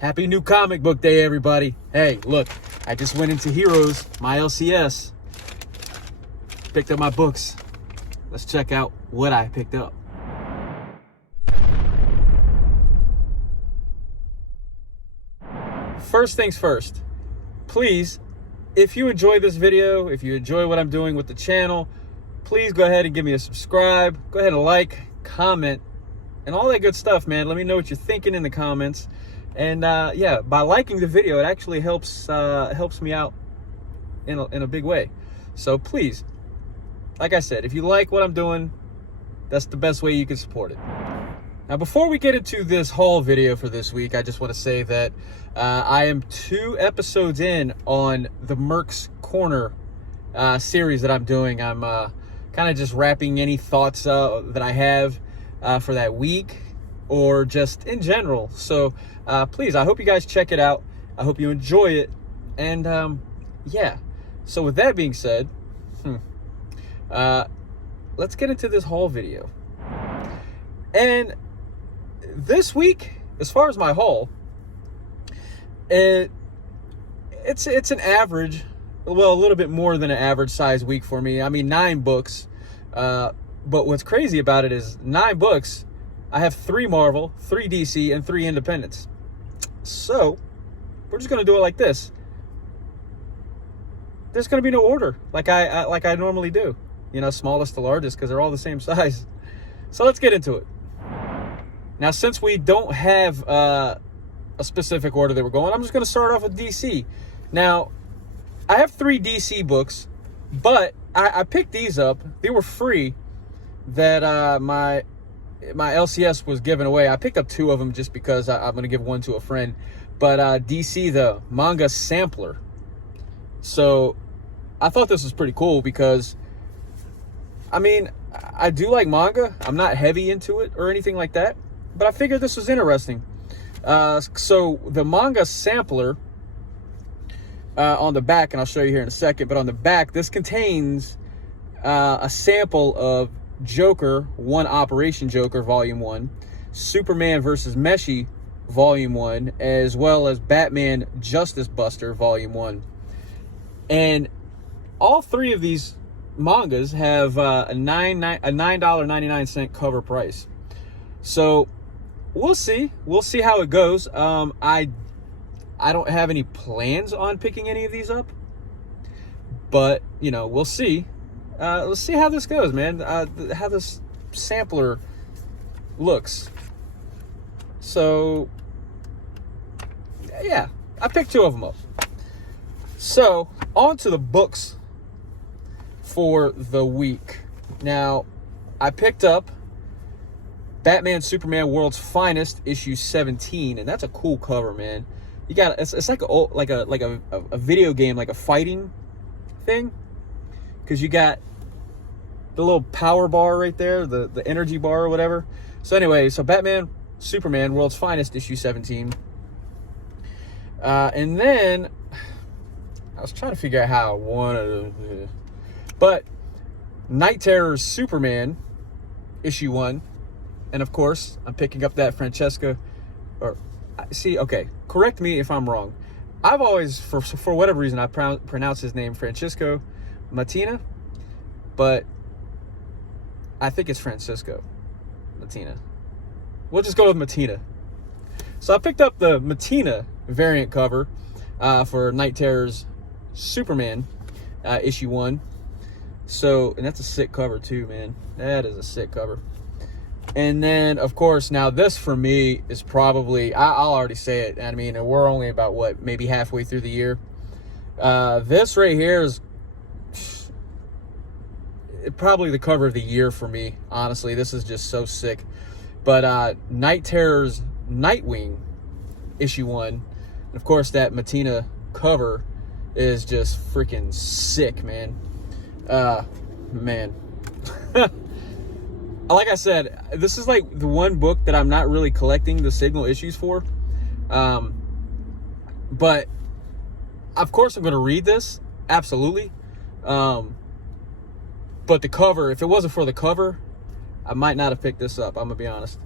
Happy new comic book day, everybody. Hey, look, I just went into Heroes, my LCS. Picked up my books. Let's check out what I picked up. First things first, please, if you enjoy this video, if you enjoy what I'm doing with the channel, please go ahead and give me a subscribe. Go ahead and like, comment, and all that good stuff, man. Let me know what you're thinking in the comments. And yeah, by liking the video, it actually helps me out in a big way. So please, like I said, if you like what I'm doing, that's the best way you can support it. Now, before we get into this haul video for this week, I just want to say that I am 2 episodes in on the Merc's Corner series that I'm doing. I'm kind of just wrapping any thoughts that I have for that week or just in general. So please, I hope you guys check it out. I hope you enjoy it. And yeah, so with that being said, let's get into this haul video. And this week, as far as my haul, it's an average, well, a little bit more than an average size week for me. I mean, 9 books. But what's crazy about it is 9 books, I have 3 Marvel, 3 DC, and 3 Independents. So we're just gonna do it like this. There's gonna be no order like I normally do. You know, smallest to largest, because they're all the same size. So let's get into it. Now, since we don't have a specific order that we're going, I'm just going to start off with DC. Now, I have 3 DC books, but I picked these up. They were free that my LCS was giving away. I picked up 2 of them just because I'm going to give one to a friend. But DC, the manga sampler. So I thought this was pretty cool because, I mean, I do like manga. I'm not heavy into it or anything like that, but I figured this was interesting. So the manga sampler on the back, and I'll show you here in a second, but on the back, this contains a sample of Joker 1 Operation Joker Volume 1, Superman vs. Meshi Volume 1, as well as Batman Justice Buster Volume 1. And all 3 of these mangas have a $9.99 cover price. So we'll see how it goes. I don't have any plans on picking any of these up, but you know, we'll see. Let's see how this goes, man. How this sampler looks. So yeah, I picked 2 of them up. So on to the books for the week. Now, I picked up Batman Superman World's Finest issue 17, and that's a cool cover, man. You got it's like a video game, like a fighting thing, because you got the little power bar right there, the energy bar or whatever. So anyway, so Batman Superman World's Finest issue 17, and then I was trying to figure out how I wanted to, but Night Terror's Superman issue 1. And of course, I'm picking up that Francesca, or see, okay, correct me if I'm wrong. I've always, for whatever reason, I pronounce his name Francisco Mattina, but I think it's Francisco Mattina. We'll just go with Mattina. So I picked up the Mattina variant cover for Night Terror's Superman issue 1. So, and that's a sick cover too, man. That is a sick cover. And then, of course, now this for me is probably, I'll already say it. I mean, we're only about, what, maybe halfway through the year. This right here is probably the cover of the year for me, honestly. This is just so sick. But Night Terror's Nightwing issue 1. And of course, that Mattina cover is just freaking sick, man. Man. Like I said, this is like the one book that I'm not really collecting the Signal issues for. But of course I'm going to read this. Absolutely. But the cover, if it wasn't for the cover, I might not have picked this up. I'm going to be honest.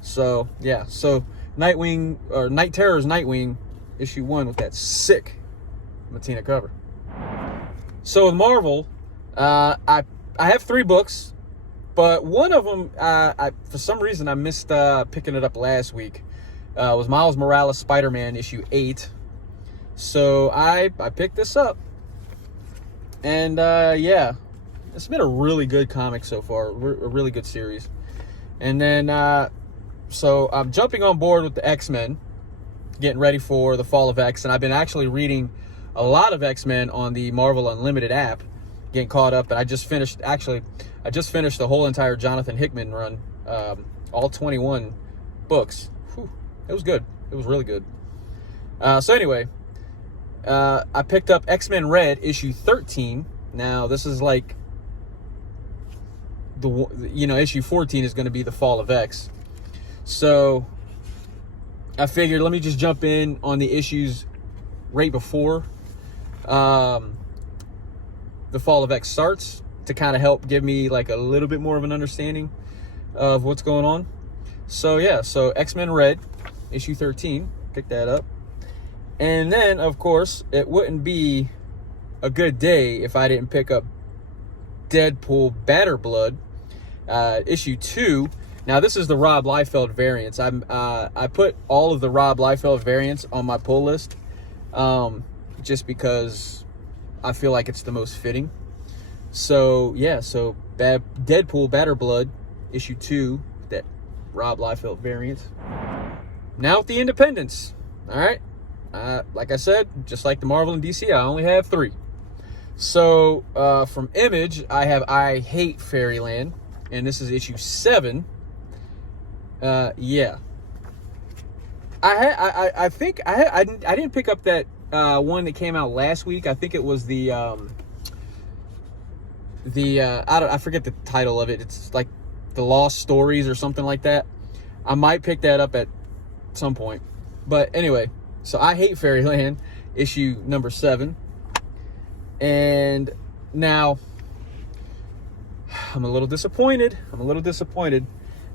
So, yeah. So Nightwing, or Night Terror's Nightwing, issue 1 with that sick Matina cover. So with Marvel, I have 3 books, but one of them, for some reason, I missed picking it up last week. Was Miles Morales Spider-Man issue 8. So I picked this up, and yeah, it's been a really good comic so far, a really good series. And then so I'm jumping on board with the X-Men, getting ready for the Fall of X, and I've been actually reading a lot of X-Men on the Marvel Unlimited app, getting caught up. And I just finished the whole entire Jonathan Hickman run, all 21 books. Whew, it was good. It was really good. So anyway, I picked up X-Men Red issue 13. Now this is like issue 14 is going to be the Fall of X. So I figured, let me just jump in on the issues right before the Fall of X starts, to kind of help give me like a little bit more of an understanding of what's going on. So yeah, so X-Men Red issue 13, pick that up. And then of course it wouldn't be a good day if I didn't pick up Deadpool Batter Blood issue 2. Now this is the Rob Liefeld variants. I put all of the Rob Liefeld variants on my pull list, just because I feel like it's the most fitting. So yeah, so Deadpool Batter Blood issue 2, that Rob Liefeld variant. Now with the independents. All right, like I said, just like the Marvel and DC, I only have 3. So from Image, I have I Hate Fairyland, and this is issue 7. Yeah, I think I didn't pick up that one that came out last week. I think it was I forget the title of it. It's like The Lost Stories or something like that. I might pick that up at some point. But anyway, so I Hate Fairyland issue number 7. And now I'm a little disappointed.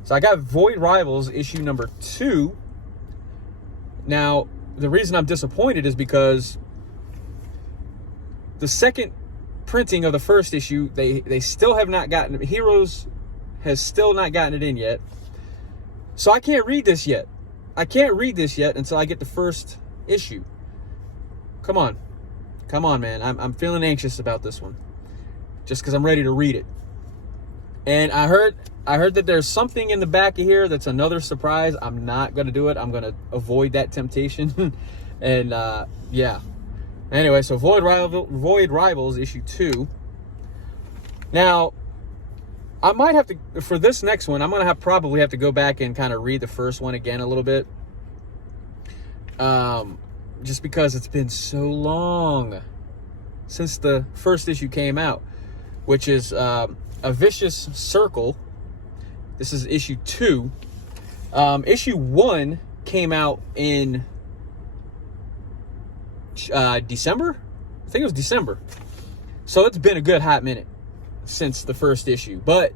So I got Void Rivals issue number 2. Now, the reason I'm disappointed is because the second printing of the first issue, they still have not gotten it. Heroes has still not gotten it in yet. So I can't read this yet. Until I get the first issue. Come on, man. I'm feeling anxious about this one, just because I'm ready to read it. And I heard that there's something in the back of here that's another surprise. I'm not going to do it. I'm going to avoid that temptation. And yeah. Anyway, so Void Rivals issue 2. Now, I might have to, for this next one, I'm going to probably have to go back and kind of read the first one again a little bit. Just because it's been so long since the first issue came out, which is A Vicious Circle. This is issue 2. Issue 1 came out in December. I think it was December. So it's been a good hot minute since the first issue. But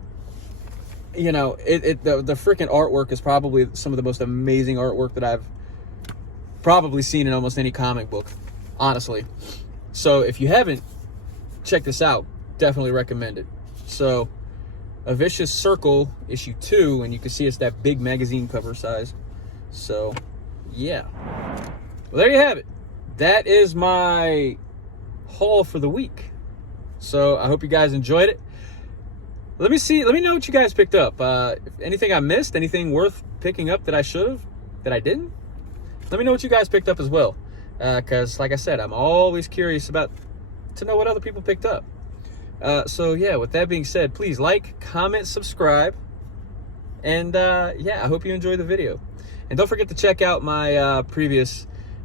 you know, the freaking artwork is probably some of the most amazing artwork that I've probably seen in almost any comic book, honestly. So if you haven't checked this out, definitely recommend it. So A Vicious Circle issue 2, and you can see it's that big magazine cover size. So yeah, well, there you have it. That is my haul for the week. So I hope you guys enjoyed it. Let me know what you guys picked up. Anything I missed, anything worth picking up that I should have, that I didn't? Let me know what you guys picked up as well. Because like I said, I'm always curious to know what other people picked up. So yeah, with that being said, please like, comment, subscribe. And yeah, I hope you enjoyed the video. And don't forget to check out my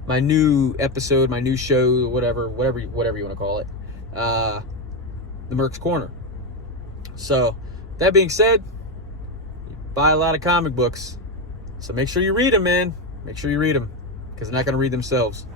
my new episode, my new show, whatever you want to call it, the Merc's Corner. So that being said, you buy a lot of comic books, so make sure you read them, man. Make sure you read them, because they're not going to read themselves.